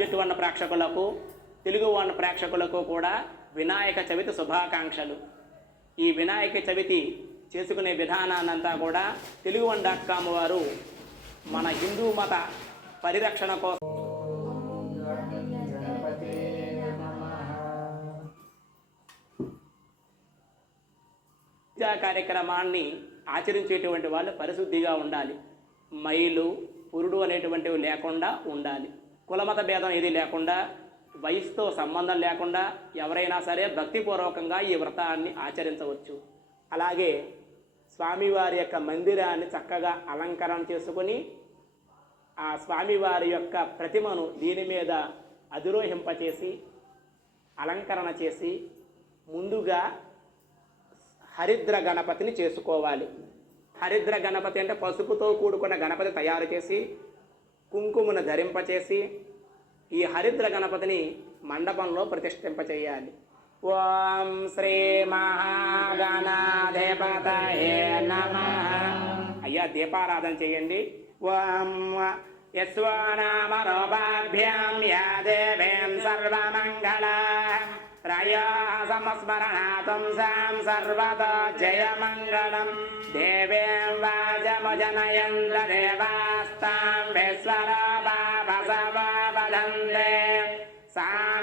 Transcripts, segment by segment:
Subject వన్న ప్రేక్షకులకు తెలుగు వన్న ప్రేక్షకులకు కూడా వినాయక చవితి శుభాకాంక్షలు. ఈ వినాయక చవితి చేసుకునే విధానాన్నంతా కూడా తెలుగు వన్ డాట్ కామ్ వారు మన హిందూ మత పరిరక్షణ కోసం పూజా కార్యక్రమాన్ని ఆచరించేటువంటి వాళ్ళు పరిశుద్ధిగా ఉండాలి. మైలు పురుడు అనేటువంటివి లేకుండా ఉండాలి. కులమత భేదం ఏది లేకుండా వయసుతో సంబంధం లేకుండా ఎవరైనా సరే భక్తిపూర్వకంగా ఈ వ్రతాన్ని ఆచరించవచ్చు. అలాగే స్వామివారి యొక్క మందిరాన్ని చక్కగా అలంకరణ చేసుకొని ఆ స్వామివారి యొక్క ప్రతిమను దీని మీద అధిరోహింపచేసి అలంకరణ చేసి ముందుగా హరిద్ర గణపతిని చేసుకోవాలి. హరిద్ర గణపతి అంటే పసుపుతో కూడుకున్న గణపతి తయారు చేసి కుంకుమను ధరింపచేసి ఈ హరిద్ర గణపతిని మండపంలో ప్రతిష్ఠింపచేయాలి. ఓం శ్రీ మహాగణాధిపతయే నమ. అయ్యా దీపారాధన చేయండి. ఓం యస్వానామరోపాభ్యాం యా దేవేం సర్వమంగళ. త్రయా సంస్మరణాతుం సాం సర్వతో జయమంగళం దేవేం వాజముజనయంద్ర దేవాస్తాం విశ్వరాభావసవావదందే సాణామంత్రే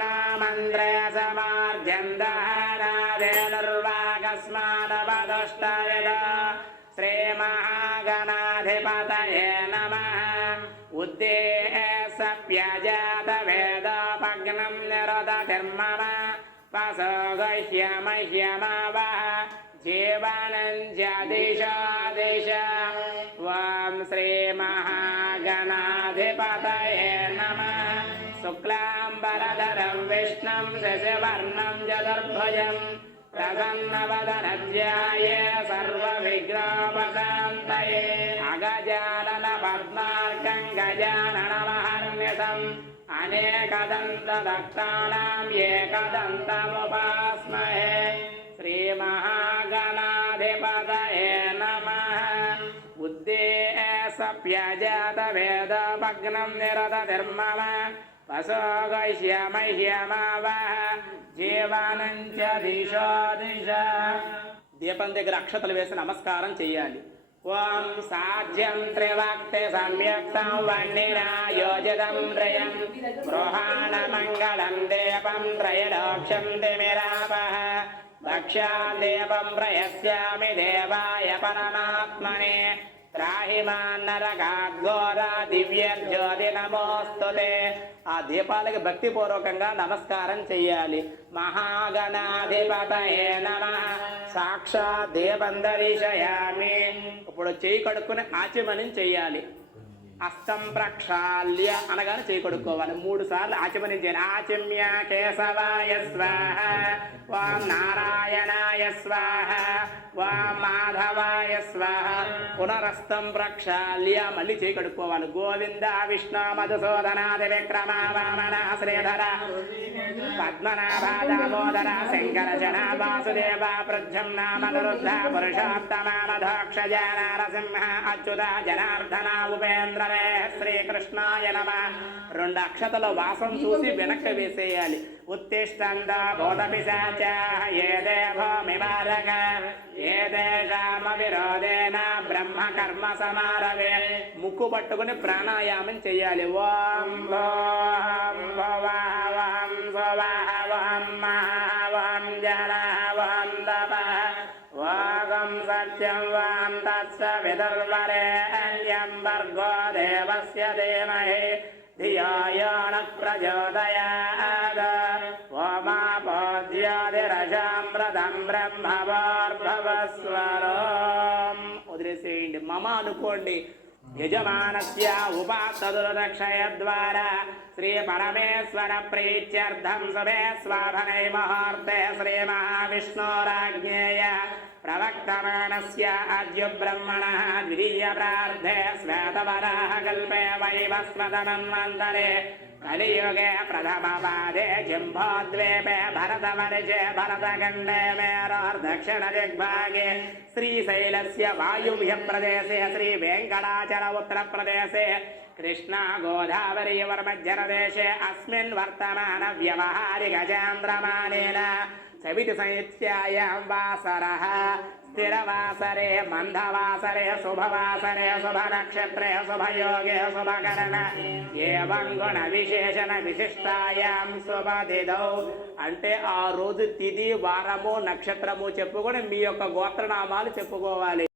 పశో గహ్యమహ్యమవః జీవనంజదిశ దిశ ఓం శ్రీమహాగణాధిపతయే నమః శుక్లాంబరధరం విష్ణుం శశివర్ణం చతుర్భుజం ప్రసన్నవదనధ్యాయ సర్వవిగ్రహోపశాంతయే అగజానన పద్మార్కం గజాననమహర్నిశం అనేకదంతదక్తానాం ఏకదంతముపాస్మహే శ్రీమహాగణాధిపతయే నమః ఉద్దేశప్యజాత వేదభగ్నం నిరత నిర్మల వసోగైష్యమహ్యమావహ జీవనంచ దిశో దిశ దీపం దగ్గర అక్షతలు వేసి నమస్కారం చేయాలి ఓం సాధ్యం త్రివక్తి సంయుక్తం వన్నినా యోజితం త్రయం గృహాణ మంగళం దీపం త్రయలోక్షం తిమిరాపః దక్షాదేవం ప్రయస్యామి దేవాయ పరమాత్మనే త్రాహి మాన్నరకాఘోర దివ్య జ్యోతి నమోస్తుతే ఆ దీపాలకి భక్తిపూర్వకంగా నమస్కారం చెయ్యాలి. మహాగణాధిపతయే నమ. సాక్షాత్ దీపం దర్శయామి. ఇప్పుడు చేయి కడుక్కుని ఆచమనం చెయ్యాలి. అస్తం ప్రక్షాళ్య అనగానే చేకొడుకోవాలి మూడు సార్లు ఆచమనం చేయాలి ఆచమ్య కేశవాయ స్వాహ. వాం నారాయణాయ స్వాహ. వాం మాధవాయ స్వాహ. పునరస్తం ప్రక్షాళ్య మళ్ళీ చేకొడుకోవాలి గోవింద విష్ణు మధుసూదనాది విక్రమ వామన శ్రీధర పద్మనాభ దామోదర శంకర జన వాసుదేవ ప్రజం నామనురుద్ధ పురుషోత్తమ మధోక్షజ నరసింహ అచ్యుత జనార్దన ఉపేంద్రవే శ్రీకృష్ణాయ నమ రెండు అక్షతల వాసం చూసి వెనక్కి వేసేయాలి ఉత్తిష్టంద బోధపిశాచ ఏ దేవోమివారగ ఏ దేశామ విరోధేన బ్రహ్మ కర్మ సమారవే ముక్కు పట్టుకుని ప్రాణాయామం చెయ్యాలి ఓం భో అనుకోండి యజమానస్య ఉపాసదురక్షయ ద్వారా శ్రీ పరమేశ్వర ప్రీత్యర్థం శుభే స్వాభనై ముహూర్తే శ్రీ మహావిష్ణోరాజ్ఞేయ. ప్రవక్తమానస్య అద్య బ్రహ్మణ ద్వితీయ ప్రార్థే శ్వేతవరాహ కల్పే వైవస్వతమన్వంతరే. కలియుగే ప్రథమ పాదే జింభోద్వేపే భరతవర్షే భరతఖండే మేరోర్దక్షిణ దిగ్భాగే శ్రీశైలస్య వాయువ్య ప్రదేశే శ్రీ వెంకటాచల ఉత్తర ప్రదేశే కృష్ణా గోదావరి వర్మజ్జనదేశే అస్మిన్ వర్తమాన వ్యవహారి గజాంధ్రమానేన సవితి సంయుత్యాయాం వాసరः స్థిరవాసరే మందవాసరే శుభవాసరే శుభనక్షత్రే శుభయోగే శుభకరణ ఏవం గుణ విశేషణ విశిష్టాయాం శుభదిదౌ అంటే ఆ రోజు తిథి వారము నక్షత్రము చెప్పుకొని మీ యొక్క గోత్రనామాలు చెప్పుకోవాలి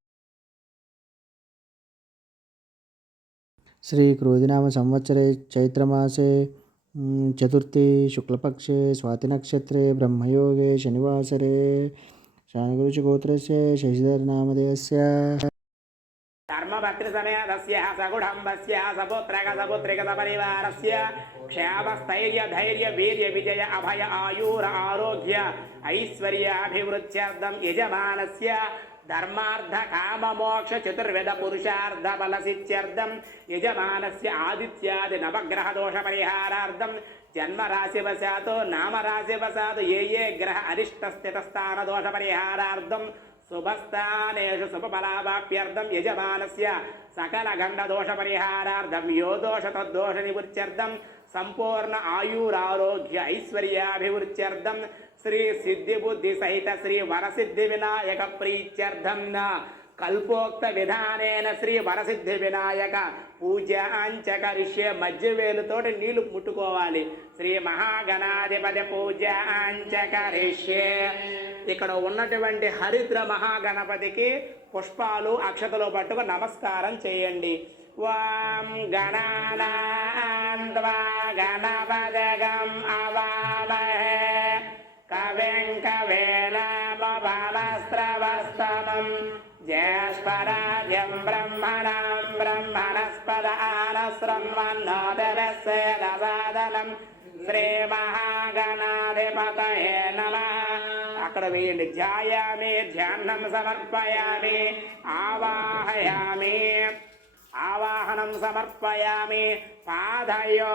श्रीक्रोधिनाम संवत्सरे चैत्रमासे म्, चतुर्थी शुक्लपक्षे स्वातिनक्षत्रे ब्रह्मयोगे शनिवासरे शानगुरुचगोत्रस्य शशिधरनामधेयस्य ధర్మభక్తి సమేతస్య సగుఢంబస్య సపుత్రక సపుత్రిక సపరివారస్య క్షేమస్థైర్య ధైర్య వీర్య విజయ అభయ ఆయూర ఆరోగ్య ఐశ్వర్యాభివృద్ధ్యర్థం యజమానస్య ధర్మార్థ కామ మోక్ష చతుర్వేద పురుషార్థ బల సిద్ధ్యర్థం యజమానస్య ఆదిత్యాది నవగ్రహ దోష పరిహారార్థం జన్మ రాశివశాత్ నామ రాశివశాత్ ఏ ఏ గ్రహ అరిష్ట స్థిత స్థాన దోష పరిహారార్థం శుభస్థానేషు శుభఫలావాప్యర్థం యజమానస్య సకల గండ దోష పరిహారార్థం యో దోష తద్దోష నివృత్యర్థం సంపూర్ణ ఆయురారోగ్య ఐశ్వర్యాభివృత్యర్థం శ్రీ సిద్ధిబుద్ధి సహిత శ్రీ వరసిద్ధి వినాయక ప్రీత్యర్థం. కల్పోక్త విధానేన శ్రీ వరసిద్ధి వినాయక. పూజాంచ కరిష్యే మధ్యవేలుతోటి నీళ్ళు ముట్టుకోవాలి. శ్రీ మహాగణాధిపతి పూజాంచ కరిష్యే. ఇక్కడ ఉన్నటువంటి హరిద్ర మహాగణపతికి పుష్పాలు అక్షతలు పట్టుకు నమస్కారం చేయండి. వాం గణానాంద్వా గణపదగం అవామహే. కవిం కవేనామభవస్త్రవస్తమం జ్యేష్ఠరాజ్యం బ్రహ్మణాం బ్రహ్మణస్పద ఆనశ్రన్వన్నోదరస్సేదసాదనం శ్రీ మహాగణాధిపతయే నమ అక్కడ వేయండి ధ్యాయామి ధ్యానం సమర్పయామి ఆవాహయామి ఆవాహనం సమర్పయామి పాదయో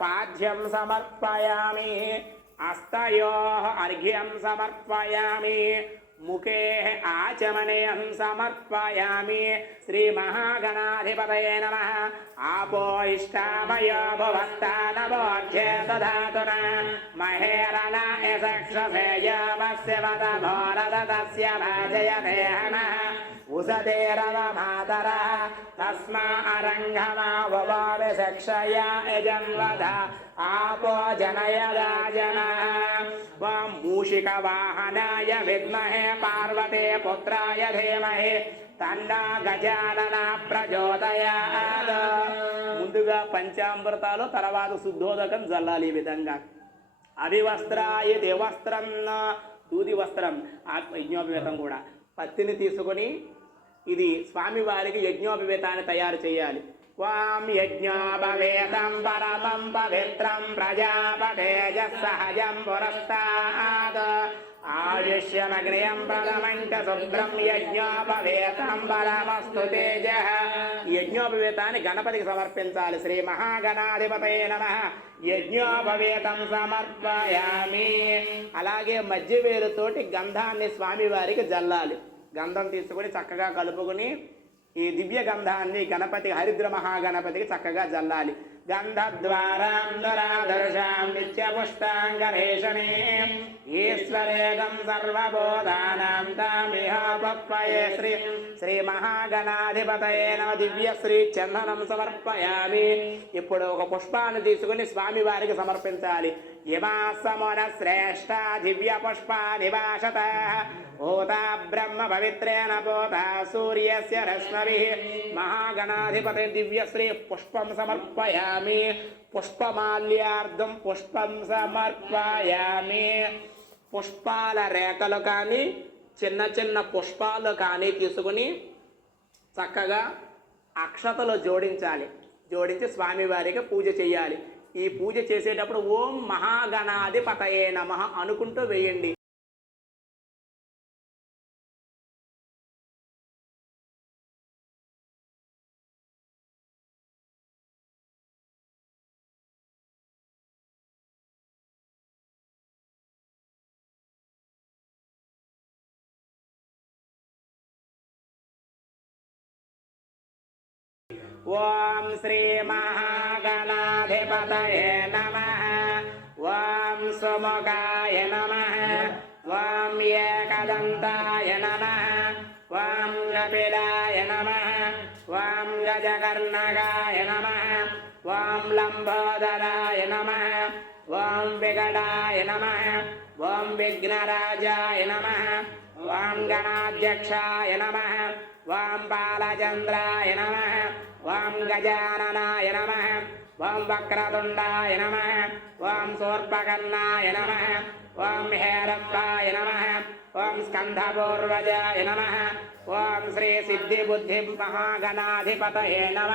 పాద్యం సమర్పయామి హస్తయో అర్ఘ్యం సమర్పయామి ముఖే ఆచమనీయం సమర్పయామి శ్రీ మహాగణాధిపతయే నమ ఆపో ఇష్టామయో భువస్తానవోర్ధ్యే దధాతున మహేరణ యశక్షసేయమస్య వద భోరదతస్య ఉసదేరవ మాతర తస్మా అరంగమావవామి శక్షయ యజన్వధ ఆపో జనయ రాజన మూషిక వాహనాయ విద్మహే పార్వతే పుత్రాయ ధీమహి తన్నా గజానన ప్రచోదయాత్ ముందుగా పంచామృతాలు తర్వాత శుద్ధోదకం జల్లాలి ఈ విధంగా. అభివస్త్రాయ దేవస్త్రం దూది వస్త్రం యజ్ఞోపవేతం కూడా. పత్తిని తీసుకొని ఇది స్వామివారికి యజ్ఞోపవేతాన్ని తయారు చేయాలి. వాం యజ్ఞోపవేదం పరమం పవిత్రం ప్రజాపతేజ సహజం పురస్తాద్ ఆయుష్యమగ్నియం ప్రథమంచ శుభ్రం యజ్ఞోపవేతం పరమస్తు తేజ యజ్ఞోపవేతాన్ని గణపతికి సమర్పించాలి శ్రీ మహాగణాధిపతయ నమ యజ్ఞోపవేతం సమర్పయామి అలాగే మధ్యవేలుతోటి గంధాన్ని స్వామివారికి జల్లాలి। గంధం తీసుకొని చక్కగా కలుపుకొని ఈ దివ్య గంధాన్ని గణపతి హరిద్ర మహాగణపతికి చక్కగా జల్లాలి. గంధద్వారాం నిత్యపుష్టాంగరేషణే ఈశ్వరేగం సర్వబోధానాం తామిహ శ్రీ శ్రీ మహాగణాధిపతయే నమ దివ్య శ్రీ చందనం సమర్పయామి. ఇప్పుడు ఒక పుష్పాన్ని తీసుకుని స్వామి వారికి సమర్పించాలి. ఇమాసమున శ్రేష్ట దివ్య పుష్ప నివాసత ఓత బ్రహ్మ పవిత్రేణ పోత సూర్యస్య రశ్మవి మహాగణాధిపతి దివ్యశ్రీ పుష్పం సమర్పయామి పుష్పమాల్యార్థం పుష్పం సమర్పయామి పుష్పాల రేఖలు కానీ చిన్న చిన్న పుష్పాలు కానీ తీసుకుని చక్కగా అక్షతలు జోడించాలి. జోడించి స్వామివారికి పూజ చేయాలి. ఈ పూజ చేసేటప్పుడు ఓం మహాగణాధిపతయే నమ అనుకుంటూ వేయండి. ఓం శ్రీ మహాగణాధిపతయే నమ ఓం సుముఖాయ నమ ఓం ఏకదంతాయ నమ ఓం కపిలాయ నమ ఓం గజకర్ణకాయ నమ ఓం లంబోదరాయ నమ ఓం వికటాయ నమ ఓం విఘ్నరాజాయ నమ ఓం గణాధ్యక్షాయ నమ ఓం బాలచంద్రాయ నమ ఓం గజాననాయ నమ ఓం వక్రతుండాయ నమ ఓం శూర్పకర్ణాయ నమ ఓం హేరప్పాయ నమ ఓం స్కంధపూర్వజాయ నమ ఓం శ్రీ సిద్ధి బుద్ధి మహాగణాధిపతయే నమ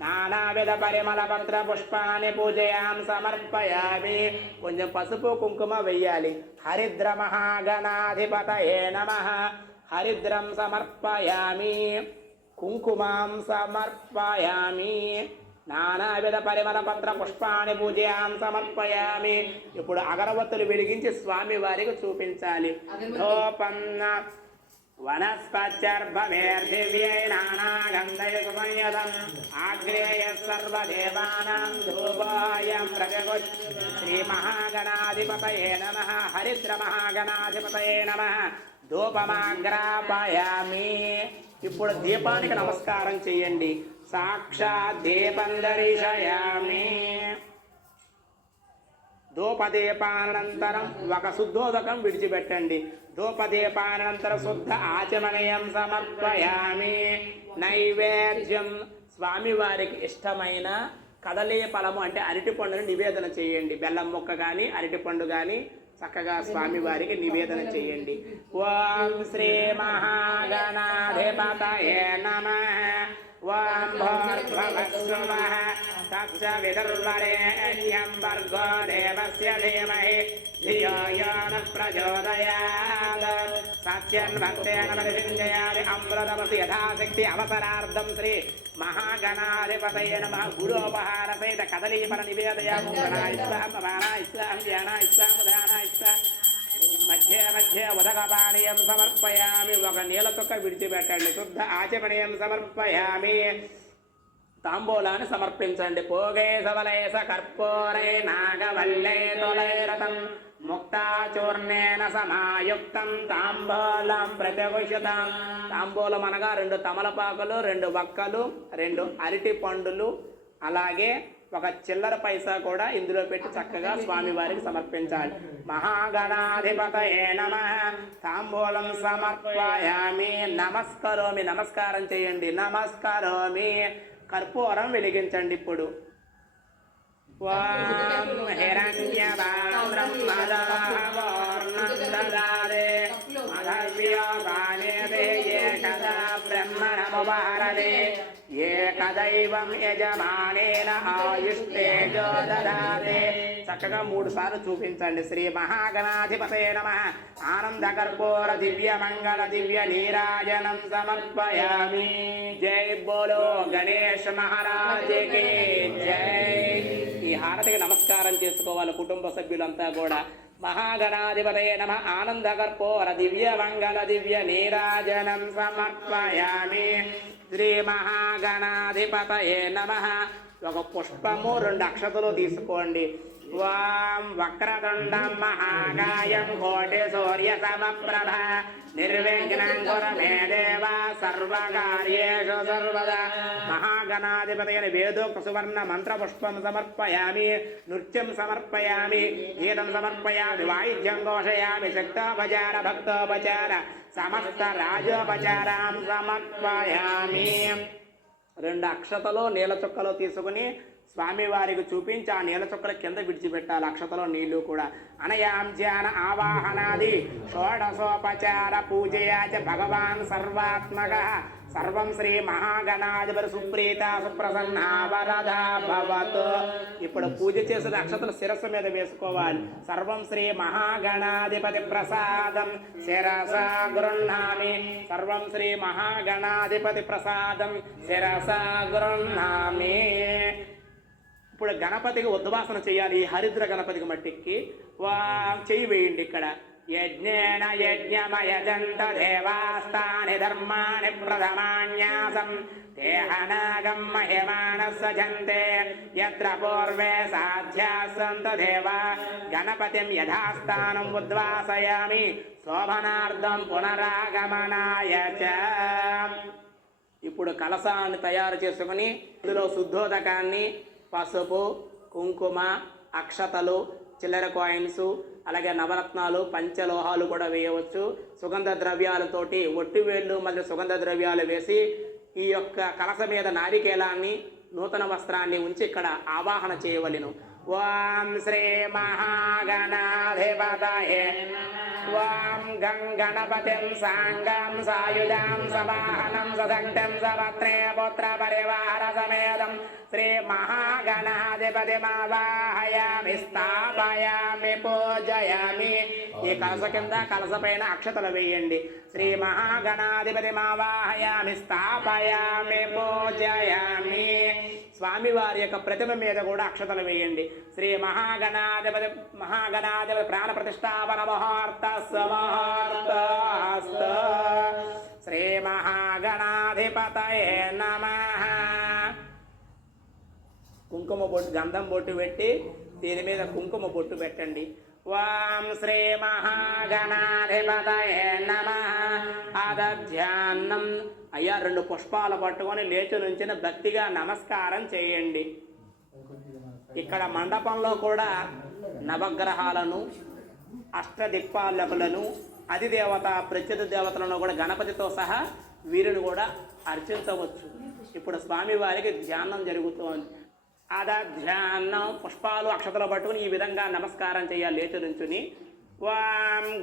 నానావిధ పరిమళ పత్ర పుష్పాన్ని పూజయాం సమర్పయామి కొంచెం పసుపు కుంకుమ వెయ్యాలి హరిద్ర మహాగణాధిపతయే నమ హరిద్రం సమర్పయామి కుంకుమాం సమర్పయామి. నానావిధ పరిమళ పత్ర పుష్పాన్ని పూజయాం సమర్పయామి. ఇప్పుడు అగరవత్తులు వెలిగించి స్వామి వారికి చూపించాలి. ధూపన్న వనస్పత్యర్భవేర్దివ్యై నానాగంధయుగమయదం ఆగ్రేయ సర్వదేవానాం ధూపాయం ప్రజగు శ్రీ మహాగణాధిపతయే నమ. హరిద్ర మహాగణాధిపతయే నమ. ధూపమాగ్రాపయామి. ఇప్పుడు దీపానికి నమస్కారం చేయండి. సాక్షాత్ దీపం దర్శయామి ధూపదీపానంతరం ఒక శుద్ధోదకం విడిచిపెట్టండి. ధూపదీపానంతర శుద్ధ ఆచమనీయం సమర్పయామి. నైవేద్యం స్వామివారికి ఇష్టమైన కదలే ఫలము అంటే అరటిపండును నివేదన చేయండి. బెల్లం ముక్క కానీ అరటిపండు కానీ చక్కగా స్వామివారికి నివేదన చేయండి. ఓం శ్రీ మహాగణాధిపతయే నమ. ఓం భోర్భవస్సువః తచ్చ విదుర్వరేణ్యం భర్గో దేవస్య ధీమహి ధియో యో న ప్రచోదయాత్ సత్యం భక్తేన పరిచింజయామి అమృతమసి యథాశక్తి అవసరార్థం శ్రీ మహాగణాధిపతయే నమ గురోపహార సహిత కదలీపర నివేదయాము గణాయిస్వాహం పవానాయిస్వాహం ధ్యానాయిస్వాహం ధ్యానాయిస్వాహం మధ్య మధ్య ఉదకపానీయం సమర్పయామి. ఒక నీళ్ళ చుక్క విడిచిపెట్టండి. శుద్ధ ఆచమనీయం సమర్పయామి. తాంబూలాన్ని సమర్పించండి. పోగే సవలేస కర్పూరే నాగవల్లే తొలైరథం. ముక్తాచూర్ణేన సమాయుక్తం. తాంబూలం ప్రతిగుషితం తాంబూలం అనగా రెండు తమలపాకులు రెండు వక్కలు రెండు అరటి పండులు అలాగే ఒక చిల్లర పైసా కూడా ఇందులో పెట్టి చక్కగా స్వామివారికి సమర్పించాలి. మహాగణాధిపతయే నమ. తాంబూలం సమర్పయామి. నమస్కరోమి. నమస్కారం చేయండి. నమస్కరోమి. కర్పూరం వెలిగించండి ఇప్పుడు. దేయే కదా బ్రహ్మణముపహరదే ఏకదైవం యజమానేన ఆయుష్టేజో దదాదే చక్కగా మూడు సార్లు చూపించండి. శ్రీ మహాగణాధిపతే నమ. ఆనంద కర్పూర దివ్య మంగళ దివ్య నీరాజనం సమర్పయామి. జై బోలో గణేష్ మహారాజకి జై. ఈ హారతికి నమస్కారం చేసుకోవాలి కుటుంబ సభ్యులంతా కూడా. మహాగణాధిపతే నమ. ఆనందకర్పూర దివ్య మంగళ దివ్య నీరాజనం సమర్పయామి. శ్రీ మహాగణాధిపతయే నమ. ఒక పుష్పము రెండు అక్షతలు తీసుకోండి. వాం వక్రతుండం మహాకాయం కోటి సూర్య సమప్రభ నిర్విఘ్నం కురు మే దేవ సర్వకార్యేషు సర్వదా మహాగణాధిపతయని వేదోక్త సువర్ణ మంత్రపుష్పం సమర్పయామి నృత్యం సమర్పయామి గీతం సమర్పయామి వాయిద్యం ఘోషయామి శక్తోపచార భక్తోపచార సమస్త రాజోపచారాం సమర్పయామి రెండు అక్షతలో నీల చుక్కలో తీసుకుని స్వామివారికి చూపించి ఆ నీళ్ళ చుక్కల కింద విడిచిపెట్టాలి. అక్షతలో నీళ్ళు కూడా. అనయాంధ్యాన ఆవాహనాది. షోడశోపచార పూజయాచ భగవాన్ సర్వాత్మక. సర్వం శ్రీ మహాగణాధిపతి సుప్రీత సుప్రసన్న వరద ఇప్పుడు పూజ చేసిన అక్షతలు శిరస్సు మీద వేసుకోవాలి. సర్వం శ్రీ మహాగణాధిపతి ప్రసాదం. శిరస గృహ్ణామి. సర్వం శ్రీ మహాగణాధిపతి ప్రసాదం. శిరస గృహ్ణామి. ఇప్పుడు గణపతికి ఉద్వాసన చేయాలి ఈ హరిద్ర గణపతికి మట్టికి. వా చెయ్యి వేయండి ఇక్కడ. యజ్ఞేన యజ్ఞమయజంత దేవాస్తాని ధర్మాణి ప్రథమాన్యాసం. దేహనాగం మహిమాన సజంతే యత్ర పూర్వే సాధ్యాసంత దేవా. గణపతిం యథాస్థానం ఉద్వాసయామి. శోభనార్థం పునరాగమనాయ చ. ఇప్పుడు కలసాన్ని తయారు చేసుకుని ఇందులో శుద్ధోదకాన్ని పసుపు కుంకుమ అక్షతలు చిల్లర కాయిన్స్ అలాగే నవరత్నాలు పంచలోహాలు కూడా వేయవచ్చు. సుగంధ ద్రవ్యాలతోటి ఒట్టివేళ్ళు మరియు సుగంధ ద్రవ్యాలు వేసి ఈ యొక్క కలస మీద నారికేలాన్ని నూతన వస్త్రాన్ని ఉంచి ఇక్కడ ఆవాహన చేయవలెను. ఓం శ్రీ మహాగణాధిపతయే ఓం साङ्गं గణపతిం సాంగం సాయుధాం సవాహనం సశక్తం సవత్రే పుత్ర పరివార సమేతం శ్రీ మహాగణాధిపతిమావాహయామి స్థాపయామి పూజయామి ఈ కలస కింద కలస పైన అక్షతలు వేయండి శ్రీ మహాగణాధిపతి మావాహయామి స్థాపయామి పూజయామి స్వామివారి యొక్క ప్రతిమ మీద కూడా అక్షతలు వేయండి. శ్రీ మహాగణాధిపతి మహాగణాధిపతి ప్రాణ ప్రతిష్టాపన మహార్త సమహార్త శ్రీ మహాగణాధిపతయే నమ. కుంకుమ బొట్టు గంధం బొట్టు పెట్టి దీని మీద కుంకుమ బొట్టు పెట్టండి. వాం శ్రీ మహాగణాధిపతయే నమ అదధ్యాన్నం అయ్యా రెండు పుష్పాలు పట్టుకొని లేచి నుంచిన భక్తిగా నమస్కారం చేయండి. ఇక్కడ మండపంలో కూడా నవగ్రహాలను అష్టదిక్పాలకులను అధిదేవత ప్రత్యుత దేవతలను కూడా గణపతితో సహా వీరిని కూడా అర్చించవచ్చు. ఇప్పుడు స్వామివారికి ధ్యానం జరుగుతోంది. అద పుష్పాలు అక్షతలు పట్టుకుని ఈ విధంగా నమస్కారం చేయాలి. లేచి నుంచుని. ఓం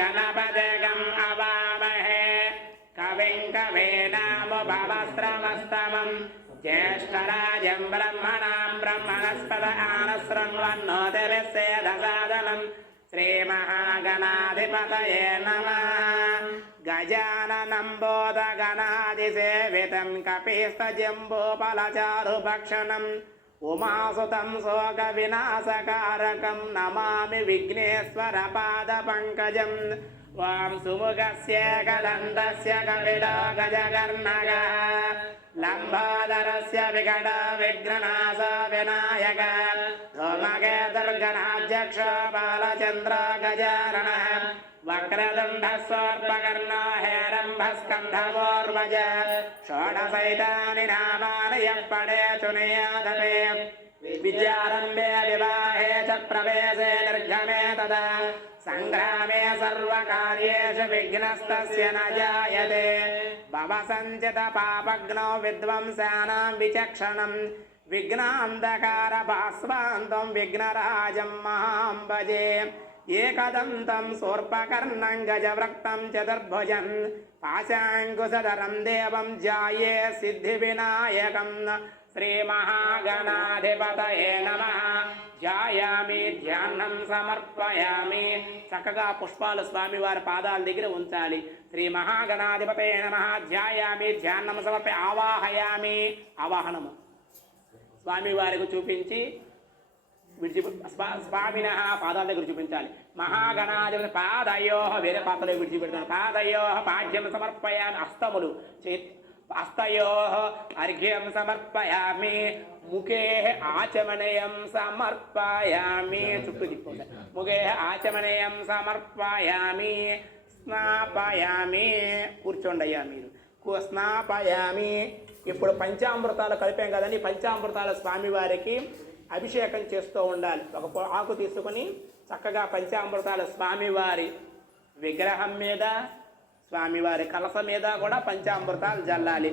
గణపదగం అవామహే. కవిం కవేనాముపవస్త్రమస్తమం జ్యేష్ఠరాజం బ్రహ్మణాం బ్రహ్మణస్పద ఆనశృణ్వన్నోతిరిసేదసాదనం శ్రీమహాగణాధిపతయే నమ. గజాననం బోధగణాదిసేవితం కపిస్తజంబోపలచారుభక్షణం ఉమాసుతం శోక వినాశకారకం నమామి విఘ్నేశ్వర పాద పంకజం వాం సుముఖస్య కదంతస్య కపిలో గజకర్ణగ లంబాదరస్య వికట విఘ్ననాశ వినాయక ధూమకే దుర్గణాధ్యక్ష బాలచంద్ర గజారణ వక్రదుండ స్వర్పకర్ణ హేరంభ స్కంధవోర్వజ షోడశైతాని నామాని యప్పడే చునయాదతే విద్యారంభే వివాహే చ ప్రవేశే నిర్గమే తదా సంగ్రామే సర్వకార్యేషు విఘ్నస్తస్య న జాయతే భవ సంచిత పాపగ్నో విద్వంసానాం ఏకదంతం శూర్పకర్ణం గజవ్రక్తం చతుర్భుజం పాశాంకుశధరం దేవం జాయే సిద్ధి వినాయకం శ్రీ మహాగణాధిపతయే నమ. ధ్యాయామి ధ్యానం సమర్పయామి. చక్కగా పుష్పాలు స్వామివారి పాదాల దగ్గర ఉంచాలి. శ్రీ మహాగణాధిపతయే నమ. ధ్యాయామి ధ్యానం సమర్పయ ఆవాహయామి. ఆవాహనము. స్వామివారికి చూపించి విడిచి స్వా- స్వామిన పాదాల దగ్గర చూపించాలి మహాగణాధిపతి పాదయో వేరే పాత్రలో విడిచిపెడతాను పాదయో పాఠ్యం సమర్పయామి అస్తములు. చే హస్తయో అర్ఘ్యం సమర్పయామి. ముఖే ఆచమనయం సమర్పయామి. చుట్టూ తిప్పుకుంటా ముఖే ఆచమనయం సమర్పయామి. స్నాపయామి. కూర్చోండయ్యా మీరు. కు- స్నాపయామి. ఇప్పుడు పంచామృతాలు కలిపాం కదండి. పంచామృతాల స్వామివారికి అభిషేకం చేస్తూ ఉండాలి. ఒక ఆకు తీసుకొని చక్కగా పంచామృతాల స్వామివారి విగ్రహం మీద స్వామివారి కలస మీద కూడా పంచామృతాలు జల్లాలి.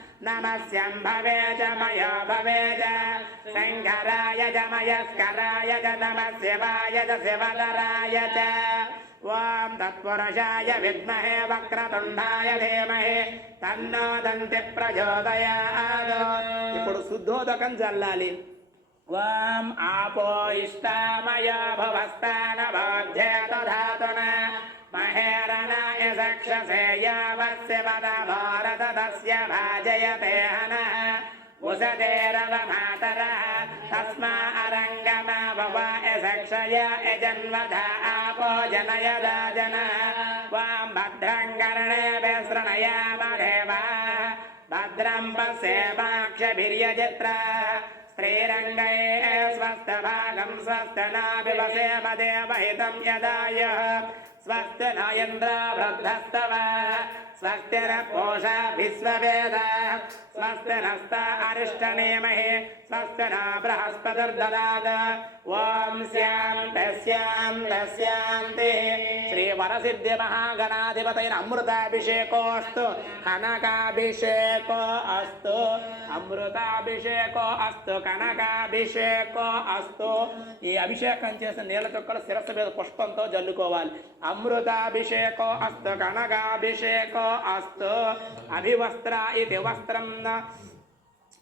చ మయో భవే చ శంకరాయ చ మయస్కరాయ చ నమ శివాయ చ శివధరాయ చ ఓం తత్పురుషాయ విద్మహే వక్రతుండాయ ధీమహి తన్నో దంతి ప్రచోదయాత్ ఇప్పుడు శుద్ధోదకం చల్లాలి ఓం ఆపో ఇష్టామయ భవస్థాన బాధ్యేత ధాతున మహేరణాయ సక్షసే యావస్య పద భారత తస్య భాజయతే హనః ఉసదేరవ మాతరः తస్మా అరంగమా భవ యక్షయ యజన్వధ ఆపో జనయదా జనः వాం భద్రం కర్ణే విసృణయామ దేవా భద్రం పశ్యేమాక్షభిర్యజిత్ర స్త్రీరంగై స్వస్థభాగం స్వస్థనాభివసేమ దేవహితం యదాయ స్వస్తి నయేంద్ర వృద్ధస్తవ స్వస్తి న కోశా విశ్వవేద స్వస్తి నస్త అరిష్టనేమహే స్వస్తి న బృహస్పతిర్దదాద ఓం శాంత శాంత శాంతి శ్రీ వరసిద్ధి మహాగణాధిపతైన అమృతాభిషేకోస్తు కనకాభిషేకో అస్తు అమృతాభిషేకో అస్తు కనకాభిషేకో అస్తు ఈ అభిషేకం చేసిన నీళ్ళ చుక్కలు శిరస్సు మీద పుష్పంతో జల్లుకోవాలి. అమృతాభిషేకో అస్తు కనకాభిషేకో అస్తు అభివస్త్ర ఇది వస్త్రం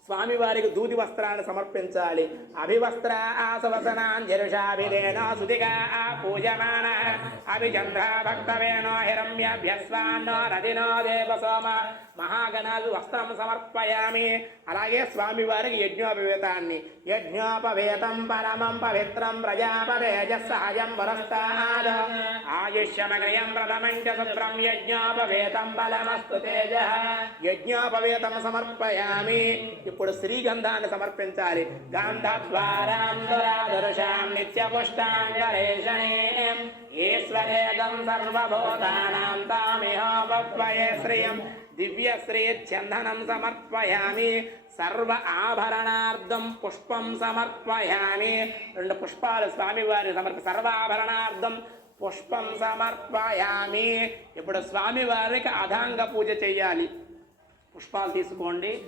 స్వామివారికి దూది వస్త్రాన్ని సమర్పించాలి. అభివస్త్ర ఆసవసనాంజరుషాభిరేణ పూజమాన. అభిచంద్ర భక్తవేనో హిరణ్యభ్యస్వాన్నో రదినో దేవ సోమ మహాగణాలు వస్త్రం సమర్పయామి. అలాగే స్వామివారికి యజ్ఞోపవేతాన్ని. యజ్ఞోపవేతం పరమం పవిత్రం ప్రజాపతేజ సహజం వరస్తాద్. ఆయుష్యమగ్రయం ప్రథమం చ శుభ్రం యజ్ఞోపవేతం బలమస్తు తేజ. యజ్ఞోపవేతం సమర్పయామి. ఇప్పుడు శ్రీగంధాన్ని సమర్పించాలి. గంధద్వారాంధురాదృశాం నిత్యపుష్టాంగరేషణీం. ఈశ్వరేదం సర్వభూతానాం తామిహోపత్వయే శ్రియం. దివ్య శ్రీ చందనం సమర్పయామి. సర్వ ఆభరణార్థం పుష్పం సమర్పయామి. రెండు పుష్పాలు స్వామివారి సమర్ప సర్వాభరణార్థం పుష్పం సమర్పయామి. ఇప్పుడు స్వామివారికి అధాంగ పూజ చేయాలి. పుష్పాలు తీసుకోండి.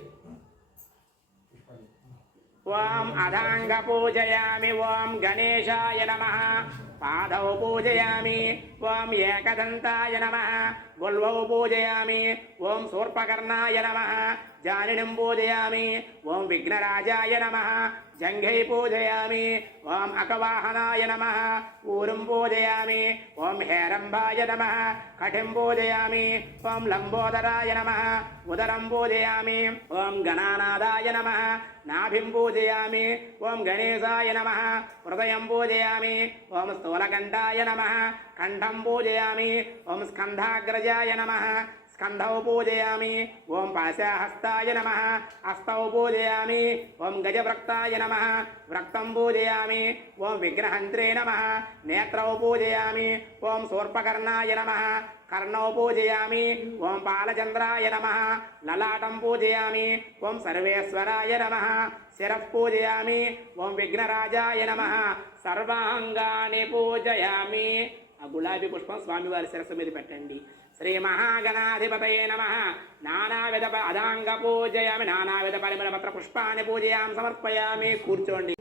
ఓం అధాంగ పూజయామి ఓం గణేశాయ నమ పాదౌ పూజయామి ఓం ఏకదంతాయ నమ గుల్వౌ పూజయామి ఓం శూర్పకర్ణాయ నమ జానినం పూజయామి ఓం విఘ్నరాజాయ నమ జంఘై పూజయామి ఓం అకవాహనాయ నమ ఊరుం పూజయామి ఓం హేరంబాయ నమ కఠిం పూజయామి ఓం లంబోదరాయ నమ ఉదరం పూజయామి ఓం గణానాదాయ నమ నాభిం పూజయామి ఓం గణేశాయ నమ హృదయం పూజయామి ఓం స్థూలకంఠాయ నమ కంఠం పూజయామి ఓం స్కంధాగ్రజాయ నమ స్కంధౌ పూజయామి ఓం పాశాహస్తాయ నమ హస్తౌ పూజయామి ఓం గజవ్రక్తాయ నమ వ్రక్తం పూజయామి ఓం విఘ్నహంత్రే నమ నేత్రౌ పూజయామి ఓం శూర్పకర్ణాయ నమ కర్ణౌ పూజయామి ఓం బాలచంద్రాయ నమ లలాటం పూజయామి ఓం సర్వేశ్వరాయ నమ శిరః పూజయామి ఓం విఘ్నరాజాయ నమ సర్వాంగాన్ని పూజయామి ఆ గులాబీ పుష్పం స్వామివారి శిరస్సు మీద పెట్టండి। శ్రీ మహాగణాధిపతయే నమ నానావిధ అదాంగ పూజయామి నానావిధ పరిమళ పత్ర పుష్పాన్ని పూజయామి సమర్పయామి కూర్చోండి।